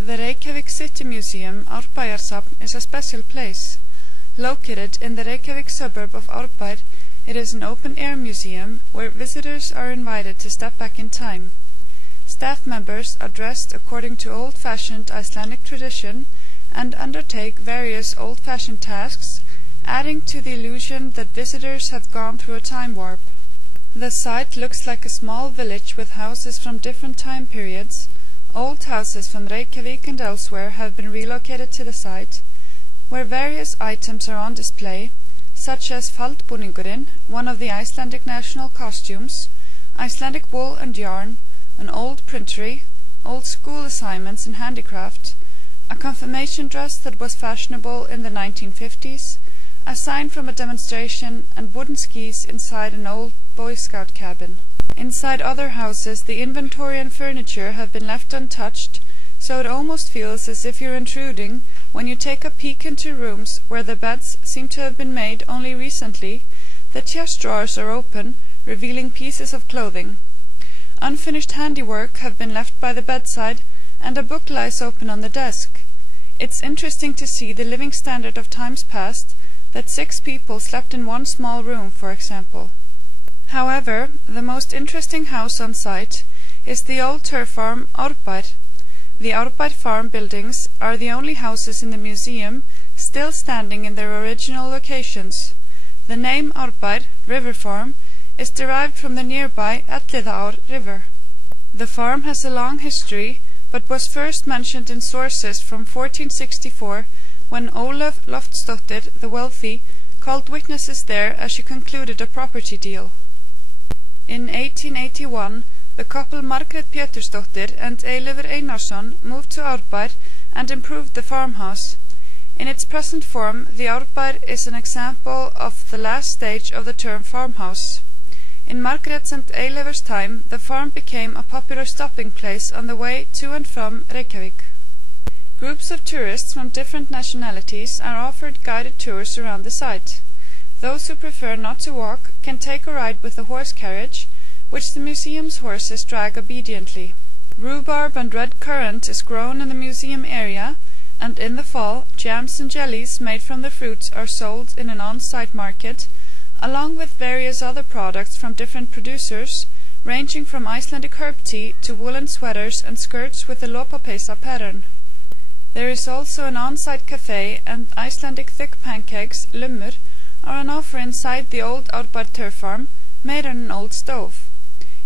The Reykjavík City Museum, Árbaejarsafn, is a special place. Located in the Reykjavík suburb of Árbaer, it is an open-air museum where visitors are invited to step back in time. Staff members are dressed according to old-fashioned Icelandic tradition and undertake various old-fashioned tasks, adding to the illusion that visitors have gone through a time warp. The site looks like a small village with houses from different time periods. Old houses from Reykjavík and elsewhere have been relocated to the site, where various items are on display, such as faldbúningurinn, one of the Icelandic national costumes, Icelandic wool and yarn, an old printery, old school assignments in handicraft, a confirmation dress that was fashionable in the 1950s, a sign from a demonstration, and wooden skis inside an old Boy Scout cabin. Inside other houses, the inventory and furniture have been left untouched, so it almost feels as if you're intruding when you take a peek into rooms where the beds seem to have been made only recently. The chest drawers are open, revealing pieces of clothing. Unfinished handiwork have been left by the bedside, and a book lies open on the desk. It's interesting to see the living standard of times past, that 6 people slept in one small room, for example. However, the most interesting house on site is the old turf farm Árbaer. The Árbaer farm buildings are the only houses in the museum still standing in their original locations. The name Árbaer, river farm, is derived from the nearby Elliðaár river. The farm has a long history, but was first mentioned in sources from 1464, when Ólöf Loftsdóttir the Wealthy called witnesses there as she concluded a property deal. In 1881, the couple Margrét Pétursdóttir and Eilifur Einarsson moved to Árbaer and improved the farmhouse. In its present form, the Árbaer is an example of the last stage of the term farmhouse. In Margrét's and Eilifur's time, the farm became a popular stopping place on the way to and from Reykjavík. Groups of tourists from different nationalities are offered guided tours around the site. Those who prefer not to walk can take a ride with a horse carriage, which the museum's horses drag obediently. Rhubarb and red currant is grown in the museum area, and in the fall, jams and jellies made from the fruits are sold in an on-site market, along with various other products from different producers, ranging from Icelandic herb tea to woolen sweaters and skirts with the lopapeysa pattern. There is also an on-site cafe, and Icelandic thick pancakes, lumur, are on offer inside the old Árbaer turf farm, made on an old stove.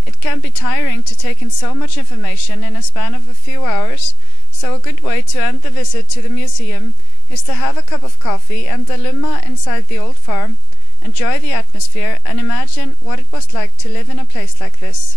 It can be tiring to take in so much information in a span of a few hours, so a good way to end the visit to the museum is to have a cup of coffee and a lumma inside the old farm, enjoy the atmosphere, and imagine what it was like to live in a place like this.